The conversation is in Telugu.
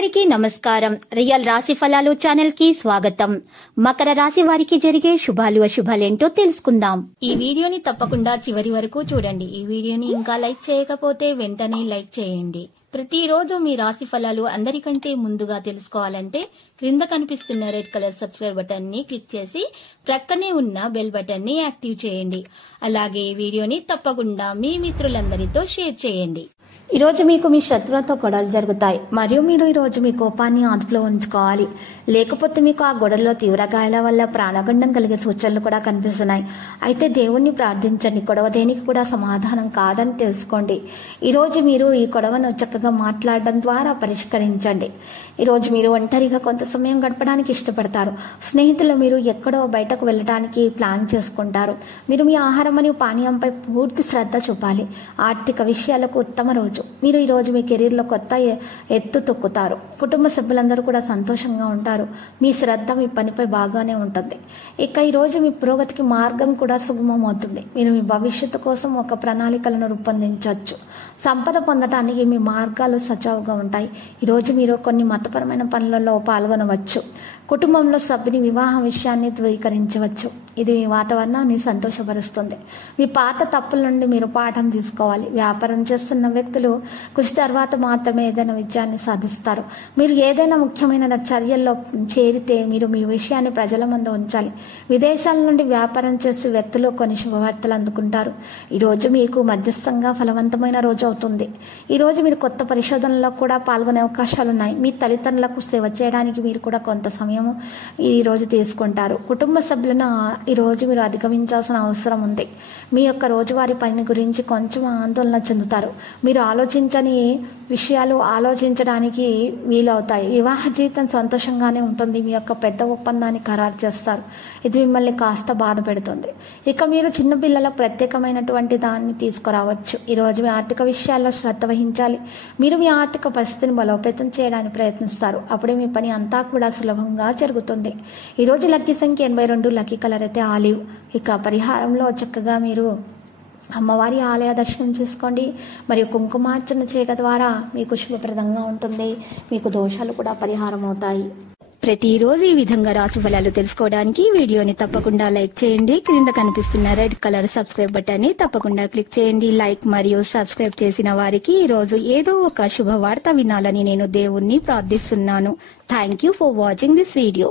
అందరికీ నమస్కారం. రియల్ రాశి ఫలాలు ఛానల్ కి స్వాగతం. మకర రాశి వారికి జరిగే శుభాలు అశుభాలేంటో తెలుసుకుందాం. ఈ వీడియోని తప్పకుండా చివరి వరకు చూడండి. ఈ వీడియోని ఇంకా లైక్ చేయకపోతే వెంటనే లైక్ చేయండి. ప్రతిరోజు మీ రాశి ఫలాలు అందరికంటే ముందుగా తెలుసుకోవాలంటే క్రింద కనిపిస్తున్న రెడ్ కలర్ సబ్స్క్రైబ్ బటన్ ని క్లిక్ చేసి ప్రక్కనే ఉన్న బెల్ బటన్ ని యాక్టివ్ చేయండి. అలాగే ఈ వీడియోని తప్పకుండా మీ మిత్రులందరితో షేర్ చేయండి. ఈ రోజు మీకు మీ శత్రువులతో గొడవలు జరుగుతాయి మరియు మీరు ఈ రోజు మీ కోపాన్ని అదుపులో ఉంచుకోవాలి. లేకపోతే మీకు ఆ గొడవలో తీవ్ర గాయాల వల్ల ప్రాణగండం కలిగే సూచనలు కూడా కనిపిస్తున్నాయి. అయితే దేవుణ్ణి ప్రార్థించండి. గొడవ దేనికి కూడా సమాధానం కాదని తెలుసుకోండి. ఈ రోజు మీరు ఈ గొడవను చక్కగా మాట్లాడడం ద్వారా పరిష్కరించండి. ఈ రోజు మీరు ఒంటరిగా కొంత సమయం గడపడానికి ఇష్టపడతారు. స్నేహితులు మీరు ఎక్కడో బయటకు వెళ్ళడానికి ప్లాన్ చేసుకుంటారు. మీరు మీ ఆహారం మరియు పానీయంపై పూర్తి శ్రద్ధ చూపాలి. ఆర్థిక విషయాలకు ఉత్తమ రోజు. మీరు ఈ రోజు మీ కెరీర్లో కొత్త ఎత్తు తొక్కుతారు. కుటుంబ సభ్యులందరూ కూడా సంతోషంగా ఉంటారు. మీ శ్రద్ధ మీ పనిపై బాగానే ఉంటుంది. ఇక ఈ రోజు మీ పురోగతికి మార్గం కూడా సుగమం అవుతుంది. మీరు మీ భవిష్యత్తు కోసం ఒక ప్రణాళికలను రూపొందించవచ్చు. సంపద పొందడానికి మీ మార్గాలు సజావుగా ఉంటాయి. ఈరోజు మీరు కొన్ని మతపరమైన పనులలో పాల్గొనవచ్చు. కుటుంబంలో సభ్యుని వివాహ విషయాన్ని ధృవీకరించవచ్చు. ఇది మీ వాతావరణాన్ని సంతోషపరుస్తుంది. మీ పాత తప్పుల నుండి మీరు పాఠం తీసుకోవాలి. వ్యాపారం చేస్తున్న వ్యక్తులు కృషి తర్వాత మాత్రమే ఏదైనా విజయాన్ని సాధిస్తారు. మీరు ఏదైనా ముఖ్యమైన చర్యల్లో చేరితే మీరు మీ విషయాన్ని ప్రజల ముందు ఉంచాలి. విదేశాల నుండి వ్యాపారం చేసే వ్యక్తులు కొన్ని శుభవార్తలు అందుకుంటారు. ఈరోజు మీకు మధ్యస్థంగా ఫలవంతమైన రోజు అవుతుంది. ఈరోజు మీరు కొత్త పరిశోధనలో కూడా పాల్గొనే అవకాశాలు ఉన్నాయి. మీ తల్లిదండ్రులకు సేవ చేయడానికి మీరు కూడా కొంత సమయం ఈ రోజు తీసుకుంటారు. కుటుంబ సభ్యులను ఈ రోజు మీరు అధిగమించాల్సిన అవసరం ఉంది. మీ యొక్క రోజువారీ పని గురించి కొంచెం ఆందోళన చెందుతారు. మీరు ఆలోచించని విషయాలు ఆలోచించడానికి వీలవుతాయి. వివాహ జీవితం సంతోషంగానే ఉంటుంది. మీ యొక్క పెద్ద ఒప్పందాన్ని ఖరారు చేస్తారు. ఇది మిమ్మల్ని కాస్త బాధ పెడుతుంది. ఇక మీరు చిన్న పిల్లలకు ప్రత్యేకమైనటువంటి దాన్ని తీసుకురావచ్చు. ఈరోజు మీ ఆర్థిక విషయాల్లో శ్రద్ధ వహించాలి. మీరు మీ ఆర్థిక పరిస్థితిని బలోపేతం చేయడానికి ప్రయత్నిస్తారు. అప్పుడే మీ పని అంతా కూడా సులభంగా జరుగుతుంది. ఈరోజు లక్కీ సంఖ్య 82, లక్కీ కలర్ అయితే ఆలివ్. ఇక పరిహారంలో చక్కగా మీరు అమ్మవారి ఆలయ దర్శనం చేసుకోండి మరియు కుంకుమార్చన చేయడం ద్వారా మీకు శుభప్రదంగా ఉంటుంది. మీకు దోషాలు కూడా పరిహారం అవుతాయి. ప్రతిరోజు ఈ విధంగా రాశి ఫలాలు తెలుసుకోవడానికి వీడియోని తప్పకుండా లైక్ చేయండి. క్రింద కనిపిస్తున్న రెడ్ కలర్ సబ్స్క్రైబ్ బటన్ ని తప్పకుండా క్లిక్ చేయండి. లైక్ మరియు సబ్స్క్రైబ్ చేసిన వారికి ఈ రోజు ఏదో ఒక శుభవార్త వినాలని నేను దేవుణ్ణి ప్రార్థిస్తున్నాను. Thank you for watching this video.